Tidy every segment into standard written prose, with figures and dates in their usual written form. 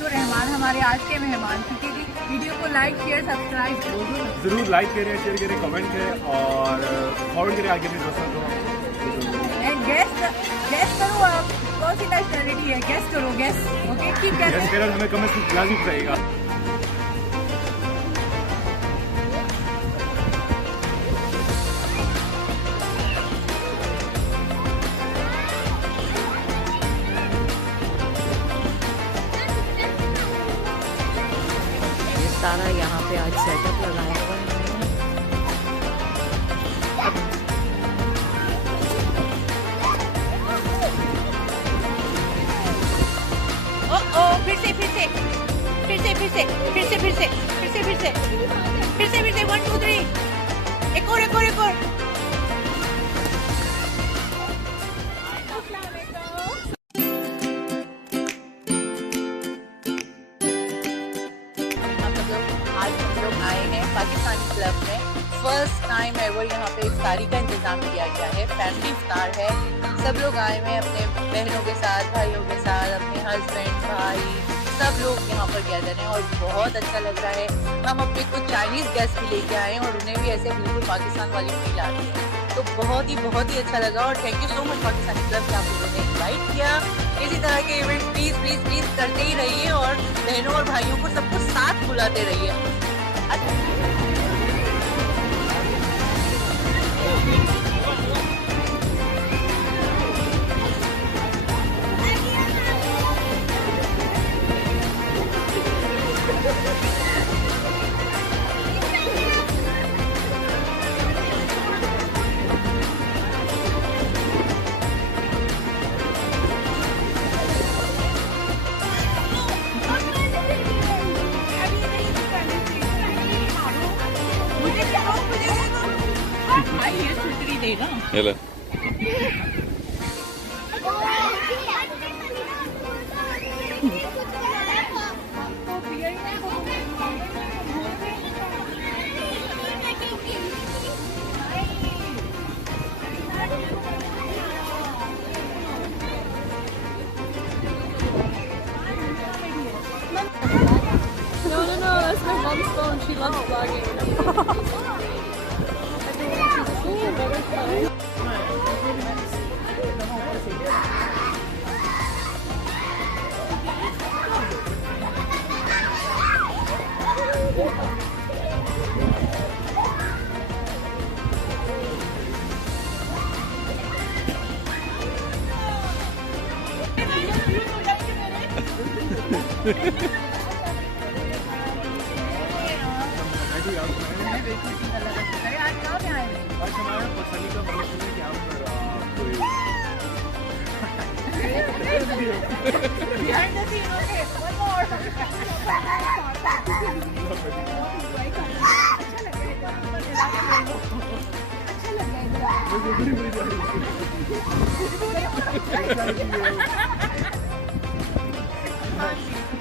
अब्दुल-रहमान हमारे आज के मेहमान थे। वीडियो को लाइक शेयर सब्सक्राइब जरूर लाइक करें, शेयर करें, कमेंट करें और फॉरवर्ड करें आगे भी दोस्तों को। एंड गेस्ट करो आप कौन सी नेशनलिटी है, गेस्ट करो गेस्ट। ओके ठीक है, गेस्ट करें हमें कमेंट में लाजिम रहेगा। सारा यहाँ पे आज सेटअप लगाया हुआ है। फिर से 1 2 3 एक और आज हम लोग आए हैं पाकिस्तानी क्लब में। फर्स्ट टाइम एवर यहाँ पे इफ्तारी का इंतजाम किया गया है। फैमिली इफ्तार है, सब लोग आए हुए अपने बहनों के साथ, भाइयों के साथ, अपने हस्बैंड भाई सब लोग यहाँ पर गैदर हैं और बहुत अच्छा लग रहा है। हम अपने कुछ चाइनीज़ गेस्ट भी लेके आए हैं और उन्हें भी ऐसे बिल्कुल पाकिस्तान वाली फील आ रही है। तो बहुत ही अच्छा लगा और thank you so much Pakistani club कि आप लोगों ने इन्वाइट किया। इसी तरह के इवेंट प्लीज़ करते ही रहिए और बहनों और भाइयों को सबको साथ बुलाते रहिए। Hello. No, that's my mom's phone. She loves vlogging.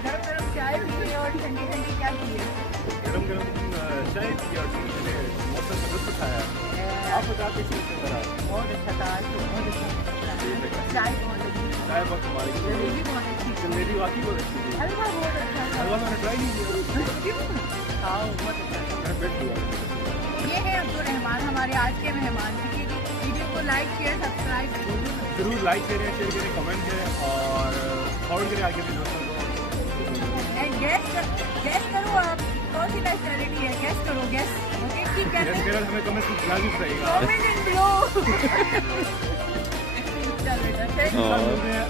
गरम चाय पिए और ठंडी क्या पिए? गरम चाय पिए और ठंडे मौसम का लुत्फ उठाया। आप बता कैसे रहा? बहुत अच्छा था आज तो, बहुत अच्छा। चाय बहुत हमारी जलेबी बहुत अच्छी थी। जलेबी वाकई बहुत अच्छी थी। हलवा बहुत अच्छा था। हलवा मैंने ट्राई नहीं किया। हाँ बहुत अच्छा था। मैं पेट हुआ। ये है अब्दुल-रहमान हमारे आज के मेहमान थे। वीडियो को लाइक शेयर सब्सक्राइब जरूर लाइक करें, शेयर करें, कमेंट करें और फॉरवर्ड करें आगे भी दोस्तों को। एंड गेस्ट करो आप कौन सी नेशनलिटी है, गेस्ट करो गेस्ट। ओके ठीक है, गेस्ट करें हमें कमेंट में लाजिम रहेगा। Comment in below. चल बेटा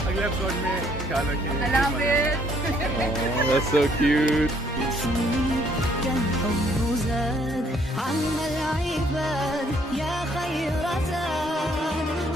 अगले एपिसोड में ख्याल रखें। अल्लाह हाफिज़। Oh, that's so cute.